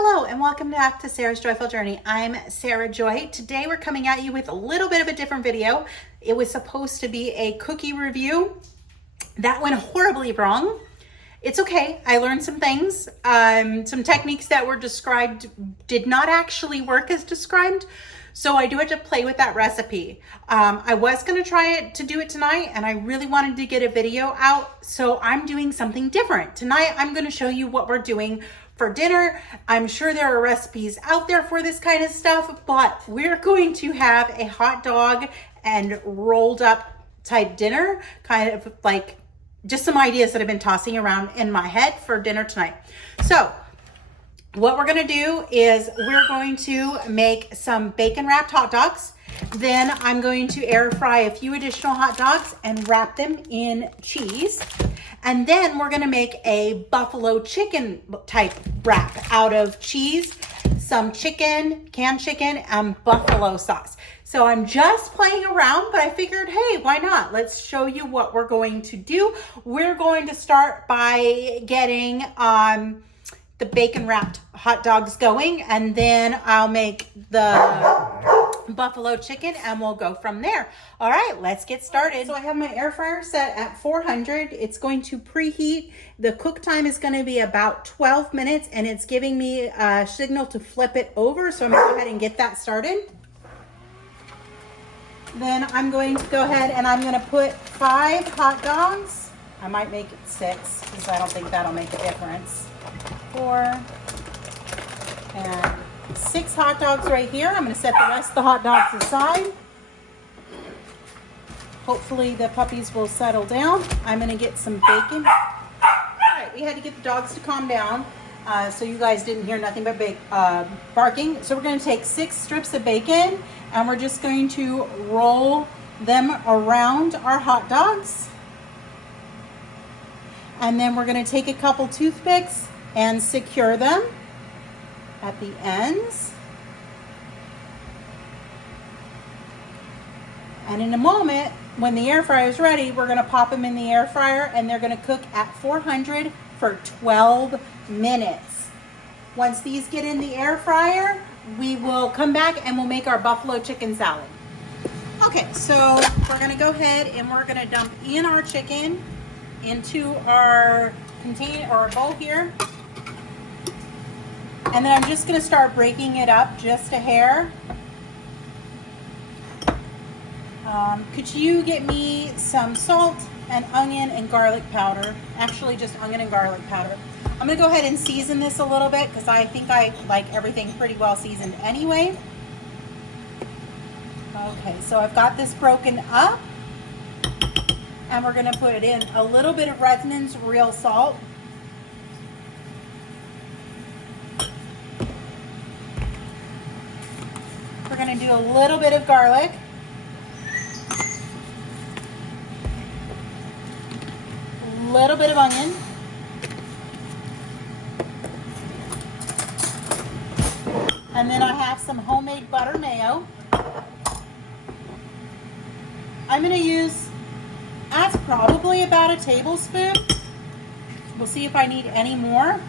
Hello and welcome back to Sarah's Joyful Journey. I'm Sarah Joy. Today we're coming at you with a little bit of a different video. It was supposed to be a cookie review. That went horribly wrong. It's okay. I learned some things. Some techniques that were described did not actually work as described. So I do have to play with that recipe. I was going to try to do it tonight and I really wanted to get a video out. So I'm doing something different. Tonight I'm going to show you what we're doing for dinner. I'm sure there are recipes out there for this kind of stuff, but we're going to have a hot dog and rolled up type dinner, kind of like just some ideas that I've been tossing around in my head for dinner tonight. So what we're gonna do is we're going to make some bacon wrapped hot dogs. Then I'm going to air fry a few additional hot dogs and wrap them in cheese. And then we're gonna make a buffalo chicken type wrap out of cheese, some chicken, canned chicken, and buffalo sauce. So I'm just playing around, but I figured, hey, why not? Let's show you what we're going to do. We're going to start by getting the bacon wrapped hot dogs going, and then I'll make the buffalo chicken and we'll go from there. All right, let's get started. So I have my air fryer set at 400. It's going to preheat. The cook time is going to be about 12 minutes and it's giving me a signal to flip it over. So I'm going to go ahead and get that started. Then I'm going to go ahead and I'm going to put 5 hot dogs. I might make it 6 because I don't think that'll make a difference. 4 and 6 hot dogs right here. I'm going to set the rest of the hot dogs aside. Hopefully the puppies will settle down. I'm going to get some bacon. All right, we had to get the dogs to calm down so you guys didn't hear nothing but barking. So we're going to take 6 strips of bacon and we're just going to roll them around our hot dogs. And then we're going to take a couple toothpicks and secure them at the ends. And in a moment, when the air fryer is ready, we're going to pop them in the air fryer and they're going to cook at 400 for 12 minutes. Once these get in the air fryer, we will come back and we'll make our buffalo chicken salad. Okay, so we're going to go ahead and we're going to dump in our chicken into our container or bowl here. And then I'm just going to start breaking it up just a hair. Could you get me some salt and onion and garlic powder? Actually, just onion and garlic powder. I'm going to go ahead and season this a little bit because I think I like everything pretty well seasoned anyway. Okay, so I've got this broken up. And we're going to put in a little bit of Redmond's real salt. We're going to do a little bit of garlic. A little bit of onion. And then I have some homemade butter mayo. I'm going to use, that's probably about a tablespoon. We'll see if I need any more.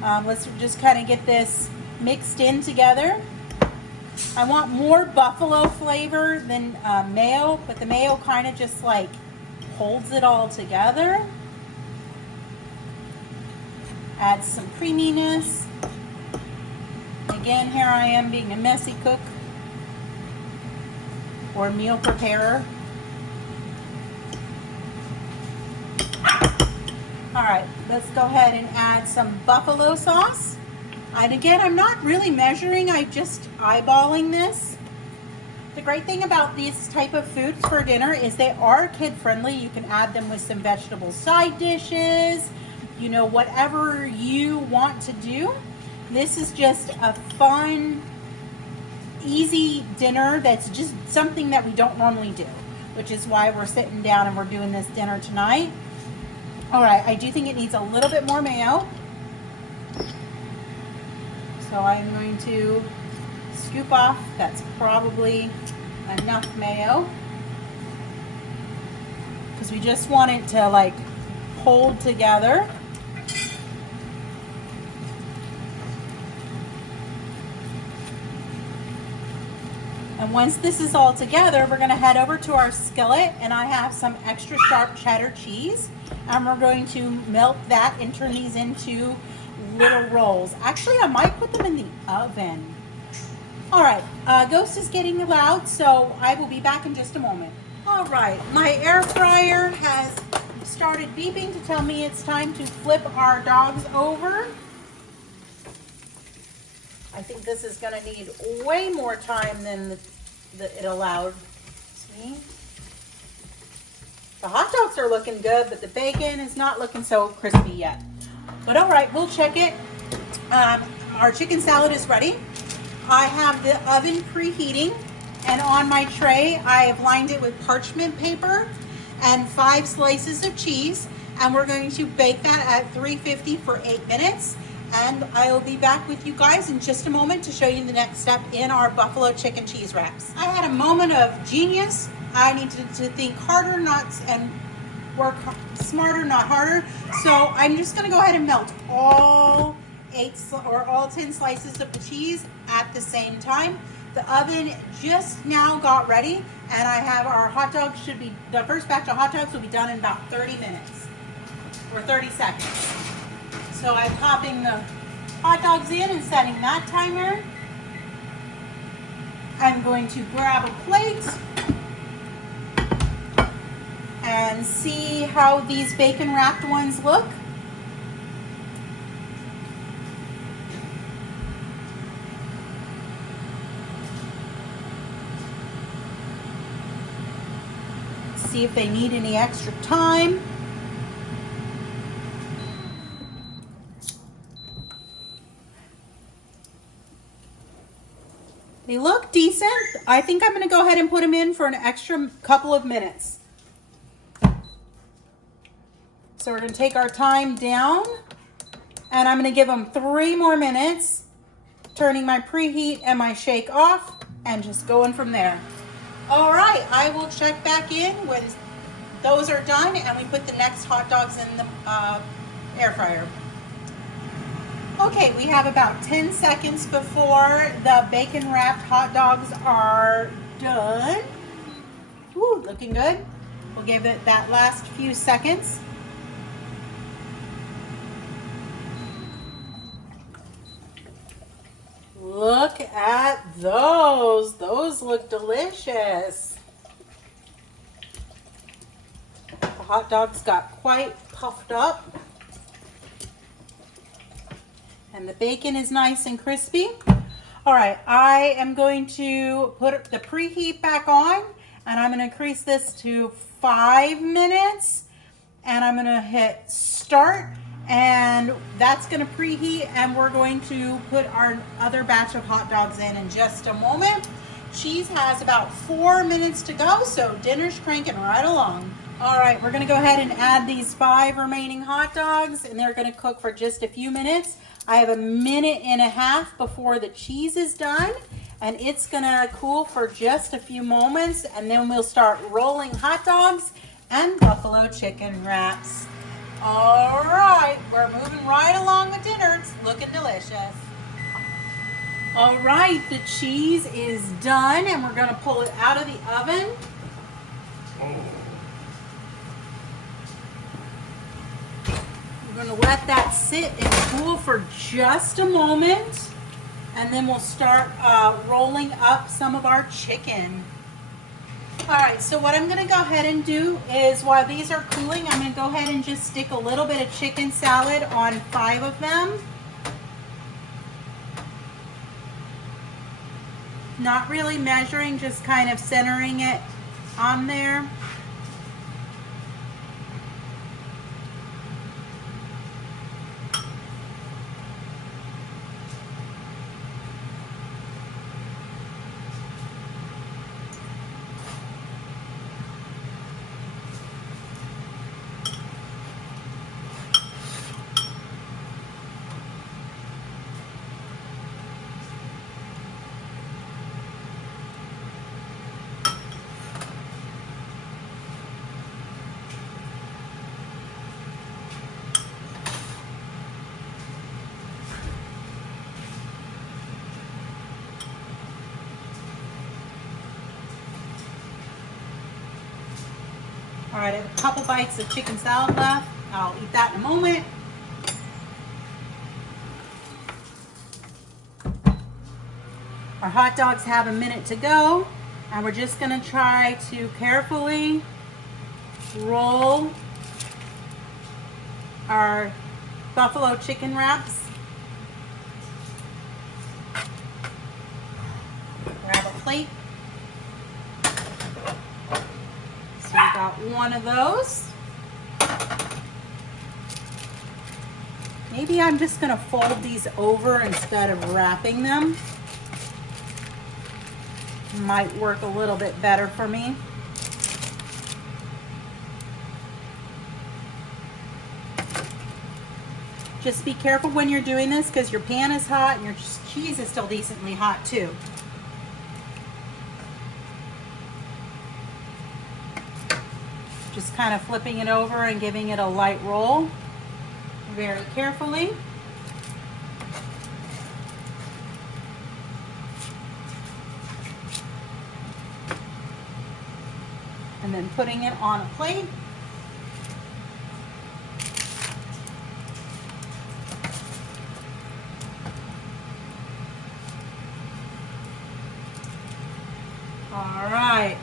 Let's just kind of get this mixed in together. I want more buffalo flavor than mayo, but the mayo kind of just like holds it all together. Adds some creaminess. Again, here I am being a messy cook or meal preparer. All right, let's go ahead and add some buffalo sauce. And again, I'm not really measuring, I'm just eyeballing this. The great thing about these type of foods for dinner is they are kid friendly. You can add them with some vegetable side dishes, you know, whatever you want to do. This is just a fun, easy dinner that's just something that we don't normally do, which is why we're sitting down and we're doing this dinner tonight. All right, I do think it needs a little bit more mayo. So I'm going to scoop off. That's probably enough mayo. Because we just want it to like hold together. And once this is all together, we're gonna head over to our skillet, and I have some extra sharp cheddar cheese, and we're going to melt that and turn these into little rolls. Actually, I might put them in the oven. All right, Ghost is getting loud, so I will be back in just a moment. All right, my air fryer has started beeping to tell me it's time to flip our dogs over. I think this is gonna need way more time than it allowed. See? The hot dogs are looking good, but the bacon is not looking so crispy yet. But all right, we'll check it. Our chicken salad is ready. I have the oven preheating, and on my tray, I have lined it with parchment paper and 5 slices of cheese, and we're going to bake that at 350 for 8 minutes. And I will be back with you guys in just a moment to show you the next step in our buffalo chicken cheese wraps. I had a moment of genius. I needed to think harder, and work smarter, not harder. So I'm just gonna go ahead and melt all 10 slices of the cheese at the same time. The oven just now got ready, and I have our hot dogs the first batch of hot dogs will be done in about 30 minutes or 30 seconds. So I'm popping the hot dogs in and setting that timer. I'm going to grab a plate and see how these bacon wrapped ones look. See if they need any extra time. They look decent. I think I'm going to go ahead and put them in for an extra couple of minutes. So we're going to take our time down, and I'm going to give them 3 more minutes, turning my preheat and my shake off, and just going from there. All right, I will check back in when those are done and we put the next hot dogs in the air fryer. Okay, we have about 10 seconds before the bacon wrapped hot dogs are done. Ooh, looking good. We'll give it that last few seconds. Look at those. Those look delicious. The hot dogs got quite puffed up. And the bacon is nice and crispy. All right, I am going to put the preheat back on, and I'm going to increase this to 5 minutes. And I'm going to hit start. And that's going to preheat, and we're going to put our other batch of hot dogs in just a moment. Cheese has about 4 minutes to go, so dinner's cranking right along. All right, we're going to go ahead and add these 5 remaining hot dogs, and they're going to cook for just a few minutes. I have 1.5 minutes before the cheese is done, and it's going to cool for just a few moments, and then we'll start rolling hot dogs and buffalo chicken wraps. All right, we're moving right along with dinner. It's looking delicious. All right, the cheese is done, and we're going to pull it out of the oven. We're going to let that sit and cool for just a moment, and then we'll start rolling up some of our chicken. All right, so what I'm going to go ahead and do is, while these are cooling, I'm going to go ahead and just stick a little bit of chicken salad on 5 of them. Not really measuring, just kind of centering it on there. All right, I have a couple bites of chicken salad left. I'll eat that in a moment. Our hot dogs have a minute to go, and we're just gonna try to carefully roll our buffalo chicken wraps. Grab a plate. So we got one of those. Maybe I'm just gonna fold these over instead of wrapping them. Might work a little bit better for me. Just be careful when you're doing this because your pan is hot and your cheese is still decently hot too. Just kind of flipping it over and giving it a light roll very carefully. And then putting it on a plate. All right,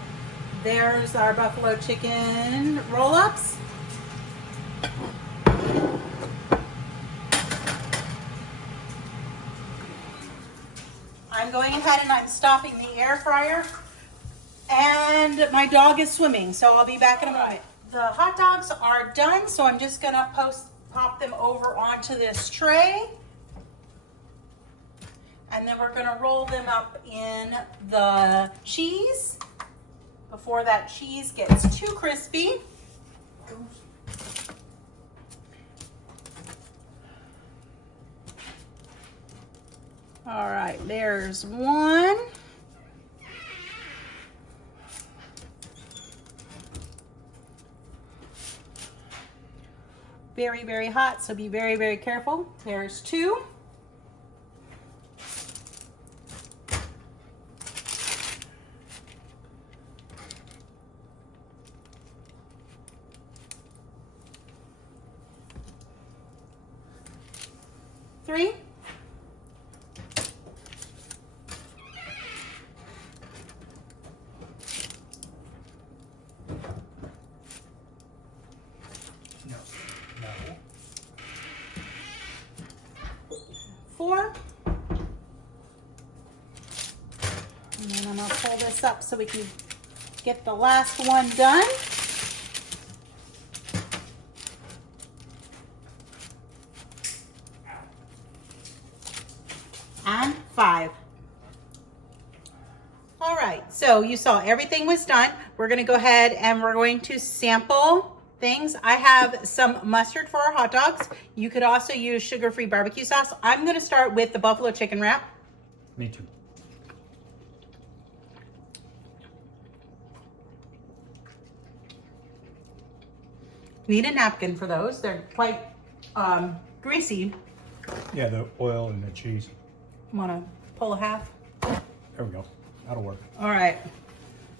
there's our buffalo chicken roll-ups. I'm going ahead and I'm stopping the air fryer. And my dog is swimming, so I'll be back in a moment. The hot dogs are done, so I'm just gonna pop them over onto this tray. And then we're gonna roll them up in the cheese before that cheese gets too crispy. All right, there's one. Very, very hot, so be very, very careful. There's two. Three. Four. And then I'm gonna pull this up so we can get the last one done. And five. All right, so you saw everything was done. We're gonna go ahead and we're going to sample things. I have some mustard for our hot dogs. You could also use sugar-free barbecue sauce. I'm gonna start with the buffalo chicken wrap. Me too. Need a napkin for those. They're quite greasy. Yeah, the oil and the cheese. Wanna pull a half? There we go. That'll work. All right.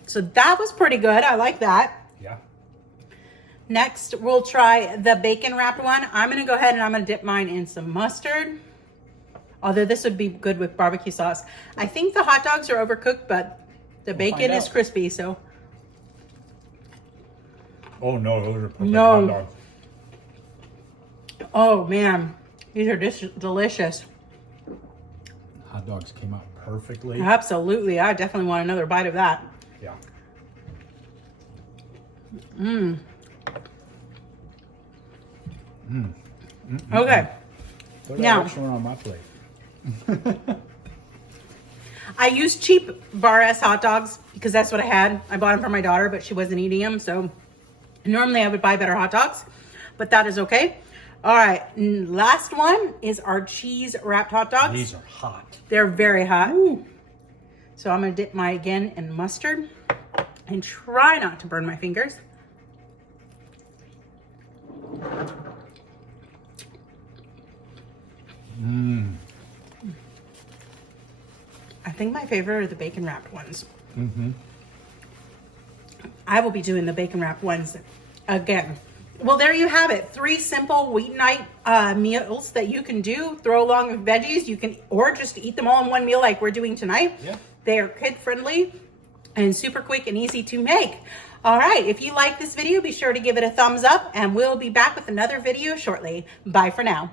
So that was pretty good. I like that. Yeah. Next, we'll try the bacon wrapped one. I'm gonna go ahead and I'm gonna dip mine in some mustard. Although this would be good with barbecue sauce. I think the hot dogs are overcooked, but the bacon is crispy, so. Oh no, those are perfect No. hot dogs. Oh man, these are just delicious. Hot dogs came out perfectly. Absolutely, I definitely want another bite of that. Yeah. Mmm. Okay. Put Now- that extra one on my plate. I used cheap Bar S hot dogs because that's what I had. I bought them for my daughter, but she wasn't eating them. So normally I would buy better hot dogs, but that is okay. All right, last one is our cheese wrapped hot dogs. These are hot. They're very hot. Ooh. So I'm gonna dip mine again in mustard and try not to burn my fingers. Mmm. I think my favorite are the bacon wrapped ones. Mm-hmm. I will be doing the bacon wrapped ones again. Well, there you have it. 3 simple weeknight meals that you can do. Throw along with veggies. You can, or just eat them all in one meal like we're doing tonight. Yeah. They are kid friendly and super quick and easy to make. All right, if you like this video, be sure to give it a thumbs up, and we'll be back with another video shortly. Bye for now.